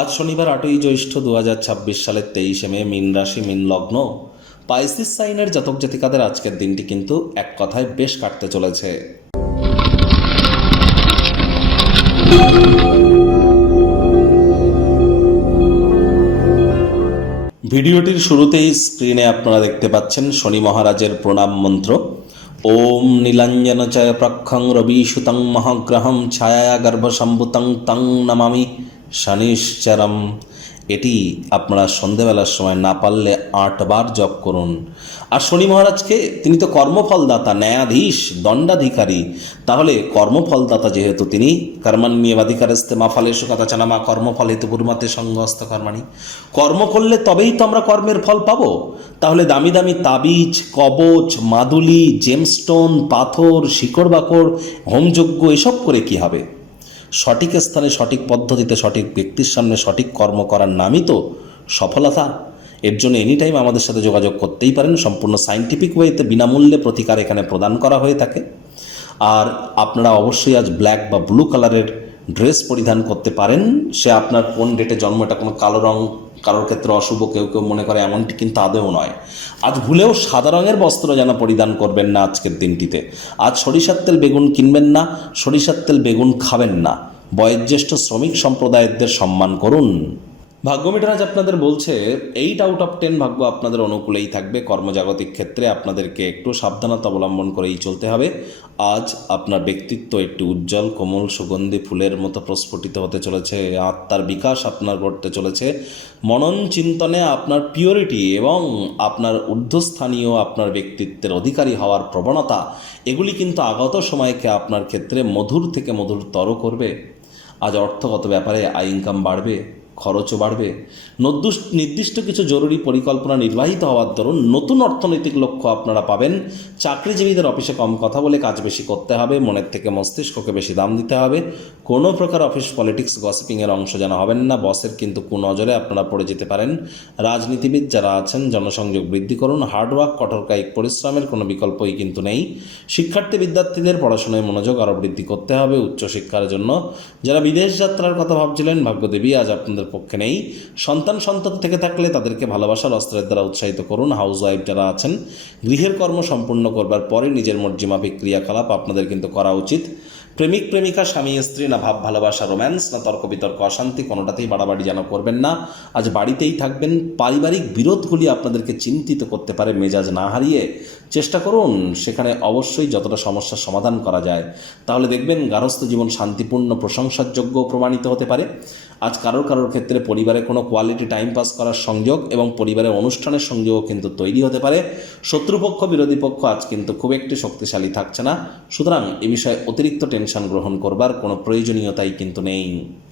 আজ শনিবার 8ই জ্যৈষ্ঠ 2026 সালের 23শে মে, মীন রাশি, মীন লগ্ন, পাইসিস সাইনের জাতক জাতিকাদের আজকের দিনটি কিন্তু এক কথায় বেশ কাটতে চলেছে। ভিডিওটির শুরুতেই স্ক্রিনে আপনারা দেখতে পাচ্ছেন শনি মহারাজের প্রণাম মন্ত্র। ওম নীলাঞ্জন চয় প্রক্ষং রবিসুতং মহাগ্রহম ছায়া গর্ভসম্ভুতং তং নমামি শনিশ্চরম। এটি আপনারা সন্ধেবেলার সময় না পারলে 8 বার জপ করুন। আর শনি মহারাজকে, তিনি তো কর্মফলদাতা, ন্যায়াধীশ, দণ্ডাধিকারী। তাহলে কর্মফলদাতা যেহেতু তিনি, কর্মণ্যেবাধিকারস্তে মা ফলেষু কদাচন মা কর্মফল হেতু পূর্মাতে সঙ্গস্ত কর্মাণি। কর্ম করলে তবেই তো আমরা কর্মের ফল পাবো। তাহলে দামি দামি তাবিজ, কবচ, মাদুলি, জেমস্টোন, পাথর, শিকড় বাকড়, হোমযজ্ঞ এসব করে কি হবে? সঠিক স্থানে, সঠিক পদ্ধতিতে, সঠিক ব্যক্তির সামনে সঠিক কর্ম করার নামই তো সফলতা। এর জন্য এনি টাইম আমাদের সাথে যোগাযোগ করতেই পারেন। সম্পূর্ণ সায়েন্টিফিক ওয়েতে বিনামূল্যে প্রতিকার এখানে প্রদান করা হয়ে থাকে। আর আপনারা অবশ্যই আজ ব্ল্যাক বা ব্লু কালারের ড্রেস পরিধান করতে পারেন। সে আপনার কোন ডেটে জন্ম, এটা কোনো কালো রং কারোর ক্ষেত্রে অশুভ কেউ কেউ মনে করে, এমনটি কিন্তু আদৌ নয়। আজ ভুলেও সাদা রঙের বস্ত্র যেন পরিধান করবেন না আজকের দিনটিতে। আজ সরিষার তেল বেগুন কিনবেন না, সরিষার তেল বেগুন খাবেন না। বয়োজ্যেষ্ঠ শ্রমিক সম্প্রদায়দের সম্মান করুন। ভাগ্য মিটার আজ আপনাদের বলছে 8 আউট অফ 10 ভাগ্য আপনাদের অনুকূলেই থাকবে। কর্মজাগতিক ক্ষেত্রে আপনাদেরকে একটু সাবধানতা অবলম্বন করেই চলতে হবে। আজ আপনার ব্যক্তিত্ব একটু উজ্জ্বল, কোমল, সুগন্ধি ফুলের মতো প্রস্ফুটিত হতে চলেছে। আত্মার বিকাশ আপনার ঘটতে চলেছে। মনন চিন্তনে আপনার পিওরিটি এবং আপনার ঊর্ধ্বস্থানীয় আপনার ব্যক্তিত্বের অধিকারী হওয়ার প্রবণতা, এগুলি কিন্তু আগত সময়কে আপনার ক্ষেত্রে মধুর থেকে মধুরতর করবে। আজ অর্থগত ব্যাপারে আয় ইনকাম বাড়বে, খরচও বাড়বে। নির্দিষ্ট কিছু জরুরি পরিকল্পনা নির্বাহিত হওয়ার দরুন নতুন অর্থনৈতিক লক্ষ্য আপনারা পাবেন। চাকরিজীবীদের অফিসে কম কথা বলে কাজ বেশি করতে হবে, মনের থেকে মস্তিষ্ককে বেশি দাম দিতে হবে। কোনো প্রকার অফিস পলিটিক্স গসিপিংয়ের অংশ যেন হবেন না। বসের কিন্তু কুনজরে আপনারা পড়ে যেতে পারেন। রাজনীতিবিদ যারা আছেন, জনসংযোগ বৃদ্ধি করুন। হার্ডওয়ার্ক, কঠোর কায়িক পরিশ্রমের কোনো বিকল্পই কিন্তু নেই। শিক্ষার্থী বিদ্যার্থীদের পড়াশোনায় মনোযোগ আরও বৃদ্ধি করতে হবে উচ্চশিক্ষার জন্য। যারা বিদেশ যাত্রার কথা ভাবছিলেন, ভাগ্যদেবী আজ আপনাদের পক্ষে নেই। সন্ততি থেকে থাকলে তাদেরকে ভালোবাসার অস্ত্রের দ্বারা উৎসাহিত করুন। হাউস ওয়াইফ যারা আছেন, গৃহের কর্ম সম্পূর্ণ করবার পরে নিজের মর্জিমাফিক ক্রিয়াকলাপ আপনাদের কিন্তু করা উচিত। প্রেমিক প্রেমিকা, স্বামী স্ত্রী, না ভাব ভালোবাসা, রোম্যান্স, না তর্ক বিতর্ক, অশান্তি, কোনোটাতেই বাড়াবাড়ি যেন করবেন না। আজ বাড়িতেই থাকবেন। পারিবারিক বিরোধগুলি আপনাদেরকে চিন্তিত করতে পারে। মেজাজ না হারিয়ে চেষ্টা করুন সেখানে অবশ্যই যতটা সমস্যার সমাধান করা যায়। তাহলে দেখবেন গার্হস্থ্য জীবন শান্তিপূর্ণ, প্রশংসার যোগ্য প্রমাণিত হতে পারে। আজ কারোর ক্ষেত্রে পরিবারে কোনো কোয়ালিটি টাইম পাস করার সংযোগ এবং পরিবারের অনুষ্ঠানের সংযোগও কিন্তু তৈরি হতে পারে। শত্রুপক্ষ, বিরোধী পক্ষ আজ কিন্তু খুব একটি শক্তিশালী থাকছে না। সুতরাং এ বিষয়ে অতিরিক্ত টেনশন গ্রহণ করবার কোনো প্রয়োজনীয়তাই কিন্তু নেই।